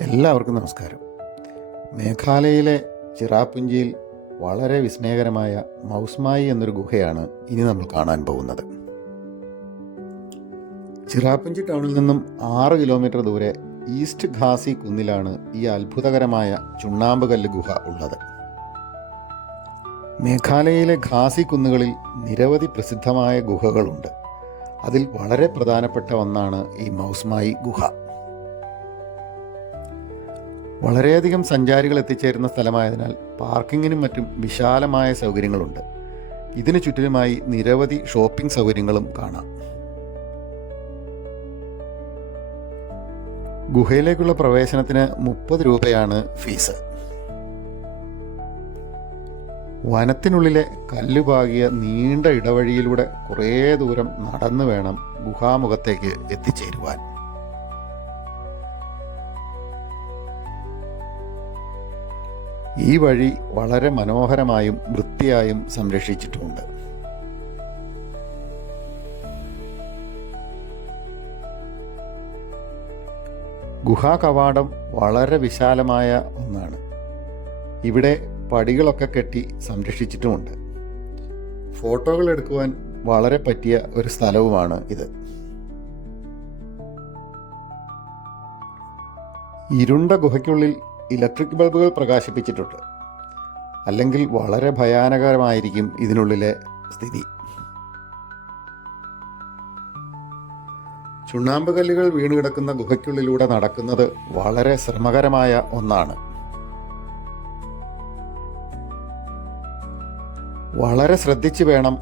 എല്ലാവർക്കും നമസ്കാരം. മേഘാലയയിലെ ചിറാപുഞ്ചിയിൽ വളരെ വിസ്മയകരമായ മൗസ്മായി എന്നൊരു ഗുഹയാണ് ഇനി നമ്മൾ കാണാൻ പോകുന്നത്. ചിറാപുഞ്ചി ടൗണിൽ നിന്നും 6 കിലോമീറ്റർ ദൂരെ ഈസ്റ്റ് ഖാസി കുന്നിലാണ് ഈ അത്ഭുതകരമായ ചുണ്ണാമ്പുകല്ല് ഗുഹ ഉള്ളത്. മേഘാലയയിലെ ഖാസി കുന്നുകളിൽ നിരവധി പ്രസിദ്ധമായ ഗുഹകളുണ്ട്. അതിൽ വളരെ പ്രധാനപ്പെട്ട ഒന്നാണ് ഈ മൗസ്മായി ഗുഹ. വളരെയധികം സഞ്ചാരികൾ എത്തിച്ചേരുന്ന സ്ഥലമായതിനാൽ പാർക്കിങ്ങിനും മറ്റും വിശാലമായ സൗകര്യങ്ങളുണ്ട്. ഇതിനു ചുറ്റിലുമായി നിരവധി ഷോപ്പിംഗ് സൗകര്യങ്ങളും കാണാം. ഗുഹയിലേക്കുള്ള പ്രവേശനത്തിന് 30 രൂപയാണ് ഫീസ്. വനത്തിനുള്ളിലെ കല്ലുപാകിയ നീണ്ട ഇടവഴിയിലൂടെ കുറേ ദൂരം നടന്നു വേണം ഗുഹാമുഖത്തേക്ക് എത്തിച്ചേരുവാൻ. ഈ വഴി വളരെ മനോഹരമായും വൃത്തിയായും സംരക്ഷിച്ചിട്ടുമുണ്ട്. ഗുഹാ കവാടം വളരെ വിശാലമായ ഒന്നാണ്. ഇവിടെ പടികളൊക്കെ കെട്ടി സംരക്ഷിച്ചിട്ടുമുണ്ട്. ഫോട്ടോകൾ എടുക്കുവാൻ വളരെ പറ്റിയ ഒരു സ്ഥലവുമാണ് ഇത്. ഇരുണ്ട ഗുഹയ്ക്കുള്ളിൽ ഇലക്ട്രിക് ബൾബുകൾ പ്രകാശിപ്പിച്ചിട്ടുണ്ട്. അല്ലെങ്കിൽ വളരെ ഭയാനകരമായിരിക്കും ഇതിനുള്ളിലെ സ്ഥിതി. ചുണ്ണാമ്പുകല്ലുകൾ വീണുകിടക്കുന്ന ഗുഹയ്ക്കുള്ളിലൂടെ നടക്കുന്നത് വളരെ ശ്രമകരമായ ഒന്നാണ്. വളരെ ശ്രദ്ധിച്ചു വേണം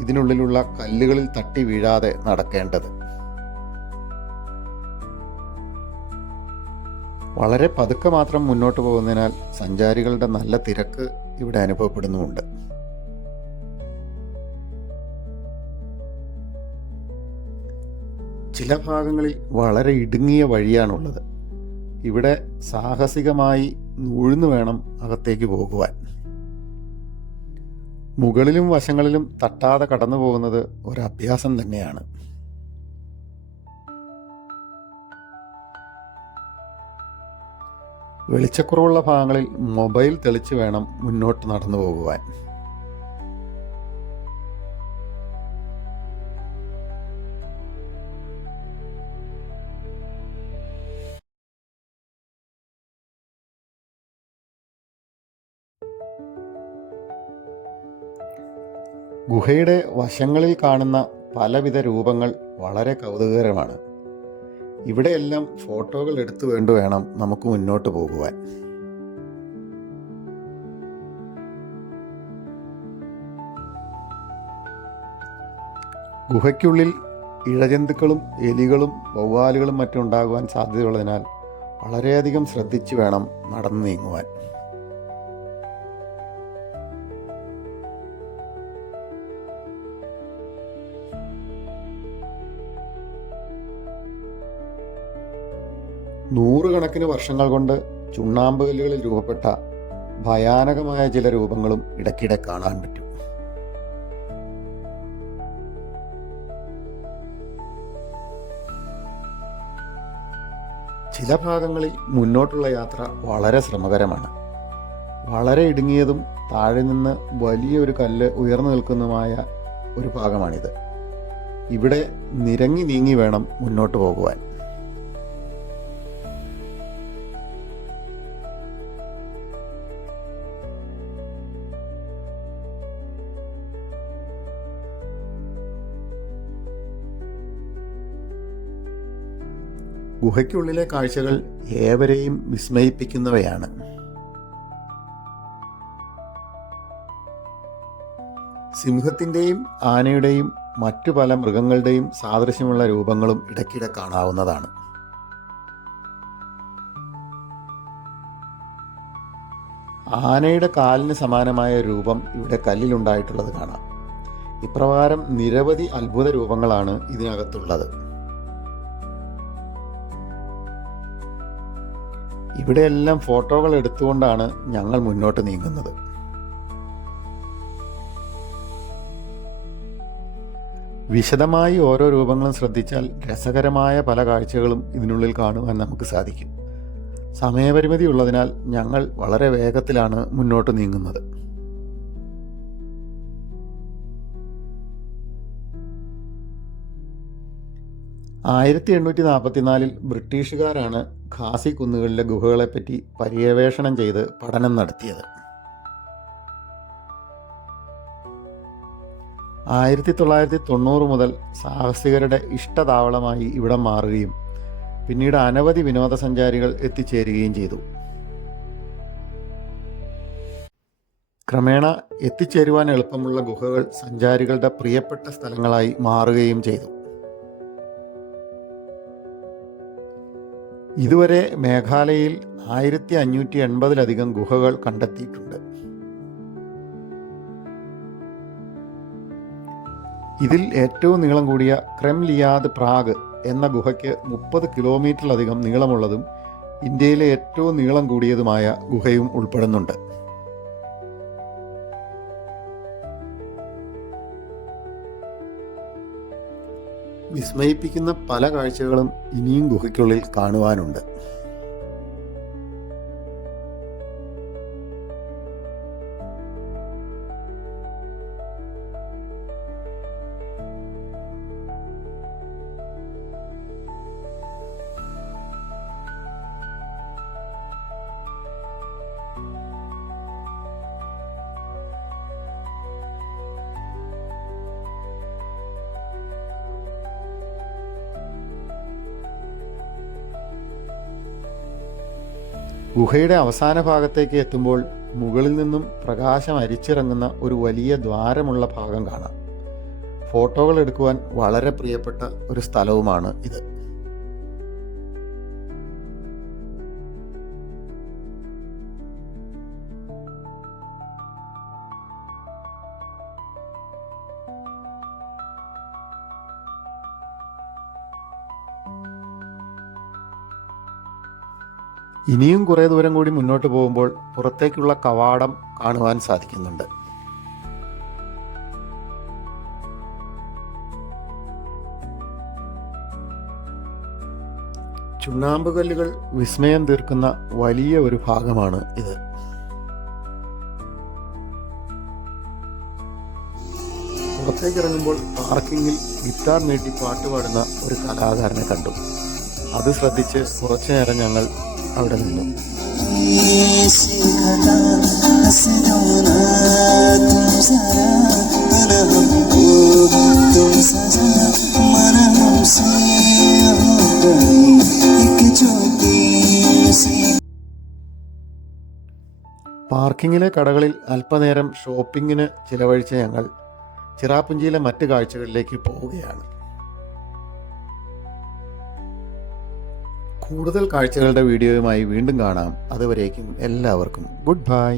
ഇതിനുള്ളിലുള്ള കല്ലുകളിൽ തട്ടി വീഴാതെ നടക്കേണ്ടത്. വളരെ പതുക്കെ മാത്രം മുന്നോട്ട് പോകുന്നതിനാൽ സഞ്ചാരികളുടെ നല്ല തിരക്ക് ഇവിടെ അനുഭവപ്പെടുന്നുമുണ്ട്. ചില ഭാഗങ്ങളിൽ വളരെ ഇടുങ്ങിയ വഴിയാണുള്ളത്. ഇവിടെ സാഹസികമായി നുഴഞ്ഞു വേണം അകത്തേക്ക് പോകുവാൻ. മുകളിലും വശങ്ങളിലും തട്ടാതെ കടന്നു പോകുന്നത് ഒരു അഭ്യാസം തന്നെയാണ്. വെളിച്ചക്കുറവുള്ള ഭാഗങ്ങളിൽ മൊബൈൽ തെളിച്ച് വേണം മുന്നോട്ട് നടന്നു പോകുവാൻ. ഗുഹയുടെ വശങ്ങളിൽ കാണുന്ന പലവിധ രൂപങ്ങൾ വളരെ കൗതുകകരമാണ്. ഇവിടെയെല്ലാം ഫോട്ടോകൾ എടുത്തു വേണം നമുക്ക് മുന്നോട്ട് പോകുവാൻ. ഗുഹയ്ക്കുള്ളിൽ ഇഴജന്തുക്കളും എലികളും വവ്വാലുകളും മറ്റും ഉണ്ടാകുവാൻ സാധ്യതയുള്ളതിനാൽ വളരെയധികം ശ്രദ്ധിച്ചു വേണം നടന്നു നീങ്ങുവാൻ. നൂറുകണക്കിന് വർഷങ്ങൾ കൊണ്ട് ചുണ്ണാമ്പുകല്ലുകളിൽ രൂപപ്പെട്ട ഭയാനകമായ ചില രൂപങ്ങളും ഇടയ്ക്കിടെ കാണാൻ പറ്റും. ചില ഭാഗങ്ങളിൽ മുന്നോട്ടുള്ള യാത്ര വളരെ ശ്രമകരമാണ്. വളരെ ഇടുങ്ങിയതും താഴെ നിന്ന് വലിയൊരു കല്ല് ഉയർന്നു നിൽക്കുന്നതുമായ ഒരു ഭാഗമാണിത്. ഇവിടെ നിരങ്ങി നീങ്ങി വേണം മുന്നോട്ട് പോകുവാൻ. ഗുഹയ്ക്കുള്ളിലെ കാഴ്ചകൾ ഏവരെയും വിസ്മയിപ്പിക്കുന്നവയാണ്. സിംഹത്തിൻ്റെയും ആനയുടെയും മറ്റു പല മൃഗങ്ങളുടെയും സാദൃശ്യമുള്ള രൂപങ്ങളും ഇടയ്ക്കിടെ കാണാവുന്നതാണ്. ആനയുടെ കാലിന് സമാനമായ രൂപം ഇവിടെ കല്ലിലുണ്ടായിട്ടുള്ളത് കാണാം. ഇപ്രകാരം നിരവധി അത്ഭുത രൂപങ്ങളാണ് ഇതിനകത്തുള്ളത്. ഇവിടെയെല്ലാം ഫോട്ടോകൾ എടുത്തുകൊണ്ടാണ് ഞങ്ങൾ മുന്നോട്ട് നീങ്ങുന്നത്. വിശദമായി ഓരോ രൂപങ്ങളും ശ്രദ്ധിച്ചാൽ രസകരമായ പല കാഴ്ചകളും ഇതിനുള്ളിൽ കാണുവാൻ നമുക്ക് സാധിക്കും. സമയപരിമിതി ഉള്ളതിനാൽ ഞങ്ങൾ വളരെ വേഗത്തിലാണ് മുന്നോട്ട് നീങ്ങുന്നത്. ആയിരത്തി 1844 ബ്രിട്ടീഷുകാരാണ് ഖാസി കുന്നുകളിലെ ഗുഹകളെപ്പറ്റി പര്യവേഷണം ചെയ്ത് പഠനം നടത്തിയത്. 1990 മുതൽ സാഹസികരുടെ ഇഷ്ടതാവളമായി ഇവിടം മാറുകയും പിന്നീട് അനവധി വിനോദസഞ്ചാരികൾ എത്തിച്ചേരുകയും ചെയ്തു. ക്രമേണ എത്തിച്ചേരുവാൻ എളുപ്പമുള്ള ഗുഹകൾ സഞ്ചാരികളുടെ പ്രിയപ്പെട്ട സ്ഥലങ്ങളായി മാറുകയും ചെയ്തു. ഇതുവരെ മേഘാലയയിൽ 1580-ലധികം ഗുഹകൾ കണ്ടെത്തിയിട്ടുണ്ട്. ഇതിൽ ഏറ്റവും നീളം കൂടിയ ക്രെം ലിയാദ് പ്രാഗ് എന്ന ഗുഹയ്ക്ക് 30 കിലോമീറ്ററിലധികം നീളമുള്ളതും ഇന്ത്യയിലെ ഏറ്റവും നീളം കൂടിയതുമായ ഗുഹയും ഉൾപ്പെടുന്നുണ്ട്. വിസ്മയിപ്പിക്കുന്ന പല കാഴ്ചകളും ഇനിയും ഗുഹയ്ക്കുള്ളിൽ കാണുവാനുണ്ട്. ഗുഹയുടെ അവസാന ഭാഗത്തേക്ക് എത്തുമ്പോൾ മുകളിൽ നിന്നും പ്രകാശം അരിച്ചിറങ്ങുന്ന ഒരു വലിയ ദ്വാരമുള്ള ഭാഗം കാണാം. ഫോട്ടോകൾ എടുക്കുവാൻ വളരെ പ്രിയപ്പെട്ട ഒരു സ്ഥലവുമാണ് ഇത്. ഇനിയും കുറേ ദൂരം കൂടി മുന്നോട്ട് പോകുമ്പോൾ പുറത്തേക്കുള്ള കവാടം കാണുവാൻ സാധിക്കുന്നുണ്ട്. ചുണ്ണാമ്പുകല്ലുകൾ വിസ്മയം തീർക്കുന്ന വലിയ ഒരു ഭാഗമാണ് ഇത്. പുറത്തേക്ക് ഇറങ്ങുമ്പോൾ പാർക്കിങ്ങിൽ ഗിറ്റാർ നീട്ടി പാട്ടുപാടുന്ന ഒരു കലാകാരനെ കണ്ടു. അത് ശ്രദ്ധിച്ച് കുറച്ചു നേരം ഞങ്ങൾ അവിടെ നിന്നു. പാർക്കിങ്ങിലെ കടകളിൽ അല്പനേരം ഷോപ്പിങ്ങിന് ചിലവഴിച്ച ഞങ്ങൾ ചിറാപുഞ്ചിയിലെ മറ്റ് കാഴ്ചകളിലേക്ക് പോവുകയാണ്. കൂടുതൽ കാഴ്ചകളുടെ വീഡിയോയുമായി വീണ്ടും കാണാം. അതുവരേക്കും എല്ലാവർക്കും ഗുഡ് ബൈ.